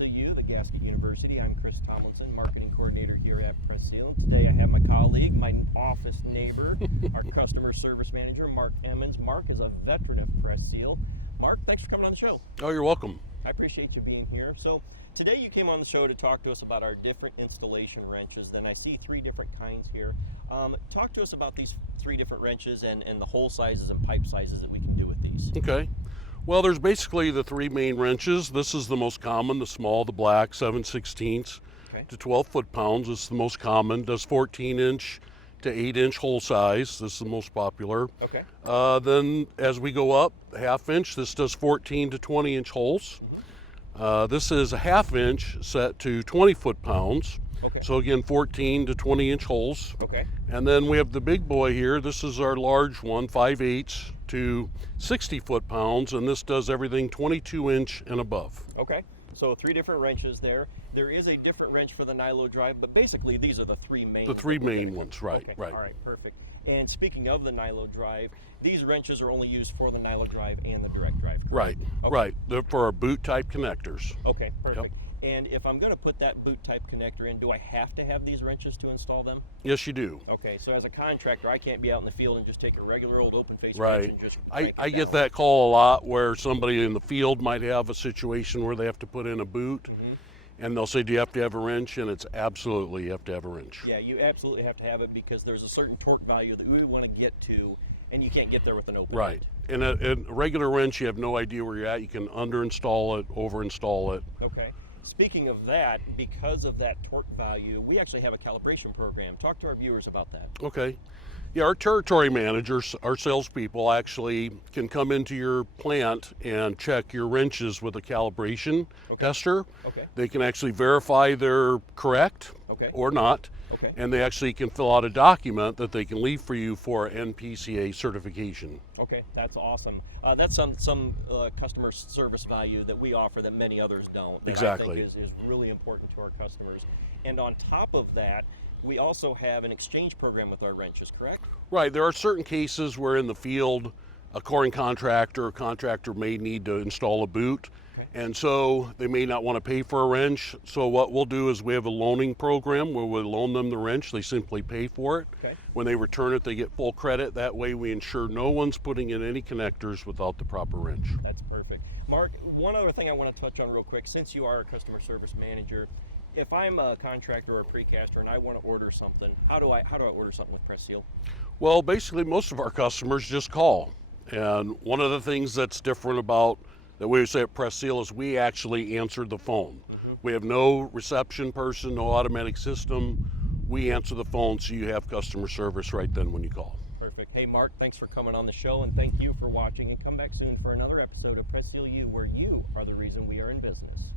Seal U, the Gasket University. I'm Chris Tomlinson, Marketing Coordinator here at Press Seal. Today I have my colleague, my office neighbor, our Customer Service Manager, Mark Emmons. Mark is a veteran of Press Seal. Mark, thanks for coming on the show. Oh, you're welcome. I appreciate you being here. So today you came on the show to talk to us about our different installation wrenches. Then I see 3 different kinds here. Talk to us about these 3 different wrenches and the hole sizes and pipe sizes that we can do with these. Okay. Well, there's basically the 3 main wrenches. This is the most common, the small, the black, 7/16 to 12 foot-pounds. This is the most common. Does 14-inch to 8-inch hole size. This is the most popular. Okay. Then as we go up, half-inch, this does 14 to 20-inch holes. This is a half-inch set to 20 foot-pounds. Okay. So again, 14 to 20-inch holes. Okay. And then we have the big boy here. This is our large one, 5/8 to 60 foot-pounds, and this does everything 22-inch and above. Okay. So 3 different wrenches there. There is a different wrench for the Nilo drive, but basically these are the 3 main. The 3 main ones, right, okay. right. All right, perfect. And speaking of the Nilo drive, these wrenches are only used for the Nilo drive and the direct drive. Correct? Right, okay. right. They're for our boot type connectors. Okay, perfect. Yep. And if I'm going to put that boot type connector in, do I have to have these wrenches to install them? Yes, you do. Okay, so as a contractor, I can't be out in the field and just take a regular old open face Right. wrench and just crank I it get down. that call a lot where somebody in the field might have a situation where they have to put in a boot, and they'll say, do you have to have a wrench? And it's absolutely you have to have a wrench. Yeah, you absolutely have to have it because there's a certain torque value that we want to get to, and you can't get there with an open Right. end. And a regular wrench, you have no idea where you're at. You can underinstall it, overinstall it. Okay. Speaking of that, because of that torque value, we actually have a calibration program. Talk to our viewers about that. Okay. Yeah, our territory managers, our salespeople actually can come into your plant and check your wrenches with a calibration tester. Okay. They can actually verify they're correct or not. Okay. And they actually can fill out a document that they can leave for you for NPCA certification. Okay, that's awesome. That's some customer service value that we offer that many others don't. That Exactly. I think is really important to our customers. And on top of that, we also have an exchange program with our wrenches, correct? Right. There are certain cases where in the field, a coring contractor or contractor may need to install a boot. And so they may not want to pay for a wrench. So what we'll do is we have a loaning program where we'll loan them the wrench. They simply pay for it. Okay. When they return it, they get full credit. That way we ensure no one's putting in any connectors without the proper wrench. That's perfect. Mark, one other thing I want to touch on real quick, since you are a customer service manager, if I'm a contractor or a precaster and I want to order something, how do I order something with Press Seal? Well, basically most of our customers just call. And one of the things that's different about that we say at Press Seal is we actually answer the phone. We have no reception person, no automatic system. We answer the phone so you have customer service right then when you call. Perfect. Hey Mark, thanks for coming on the show, and thank you for watching, and come back soon for another episode of Press Seal U, where you are the reason we are in business.